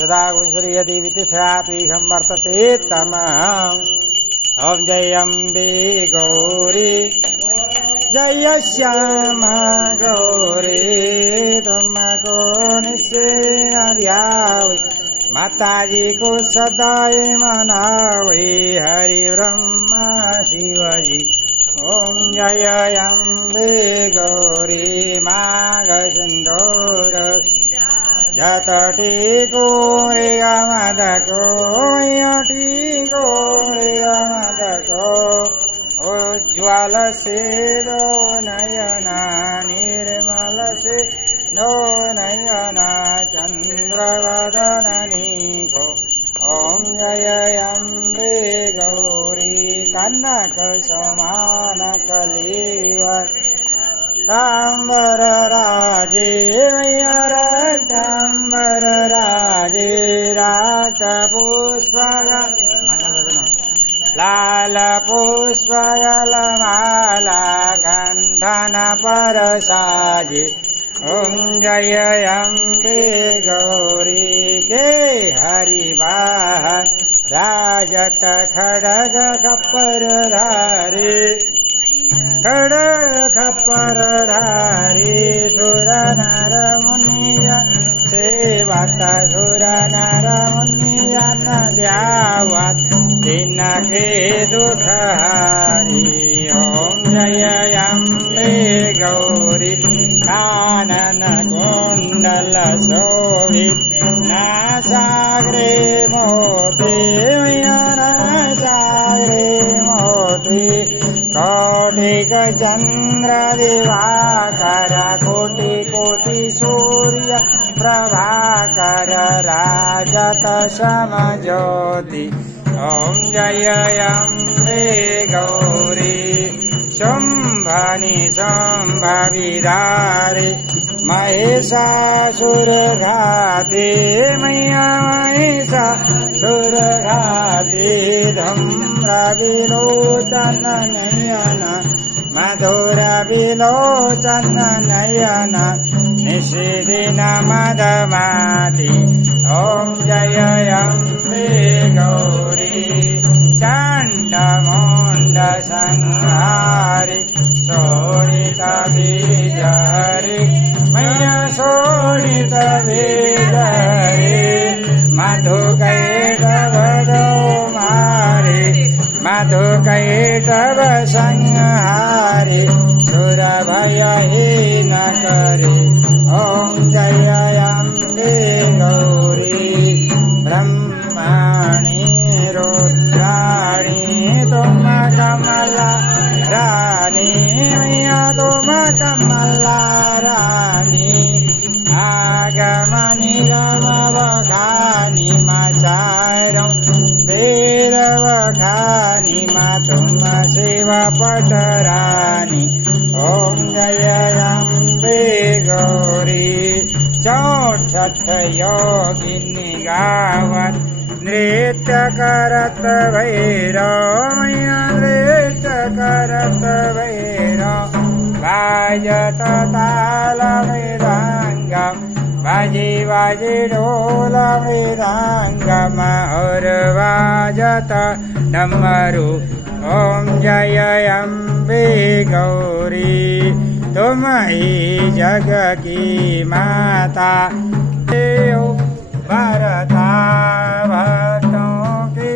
सदा गुंसुर्यति वितिष्ठापीठं वर्तते तमः। ॐ जय अम्बे गौरी जय श्यामा गौरी तुमको निश्चय ध्यावे माताजी को सदाए मनावे हरि ब्रह्मा शिवजी। ॐ जय अम्बे गौरी माघ सिन्दूर जतटी गोरे अमदको यटी गोरे अमदको उज्ज्वल से दो नयना निर्मल से दो नयना चंद्रवदननीको। ॐ जय अम्बे गौरी कनक समान कलेवर तांबर राजे रक्तांबर राजे राक्त पुष्पग लाल पुष्पयल माला कंठन पर साजे। ॐ जय अम्बे गौरी के हरिवाहन राजत खड़ग खप्पर धारे खड़ग खप्पर धारी सुर नर मुनिय सेवत सुर नर मुनिय न ध्यावत दिन के दुख हारी। ॐ जय अम्बे गौरी कानन कुंडल शोभित नासाग्रे मोती नासाग्रे मोती कोटिक चंद्र दिवाकर कोटि कोटि सूर्य प्रभाकर राजत समज्योति। ॐ जय अम्बे गौरी शुंभनि शुंभविदारे महिषासुरघाते मैया महिषासुरघाते धूम्रविलोचन नयन मधुर विलोचन नयन निषिदिन मदमाति। ॐ जय अम्बे गौरी चण्डमुण्ड संहारि शोणित बीज हरि मैया शोणित बीज हरि मधुकैटभ मारे मधुकैटभ संहारि सुर भयहीन करे। ॐ जय अम्बे गौरी ब्रह्मणि रुद्राणि तुम कमला रानी मैया तुम कमला रानी आगमनि गम वखानि माचारौ वेद वखानि मा तुम शिव पटरानी। ॐ जय अम्बे गौरी चौसठ योगिनी गावत नृत्य करत भैरव मैया नृत्य करत भैरव बाजत ताल मृदंगम बाजी बाजी ढोल मृदंगम और बाजत डमरू। ॐ जय अम्बे गौरी तुम ही जग की माता भरता भक्तों की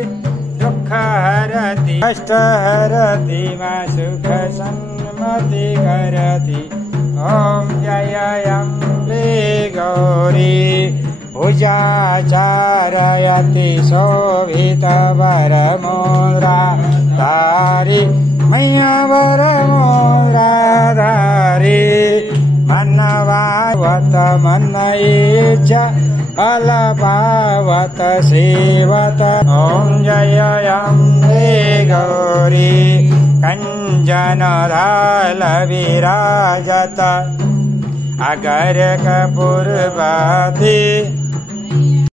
दुख हरति कष्ट हरति मां सुख सन्मति करति। ॐ जय अम्बे गौरी भुजाचारयति शोभितवरमुद्रा धारी मैया वरमुद्रा धारी मनवावत मनयेच अलपावत सेवत ॐ जय अम्बे गौरी कञ्चनधाल विराजत अगर कपूर्वती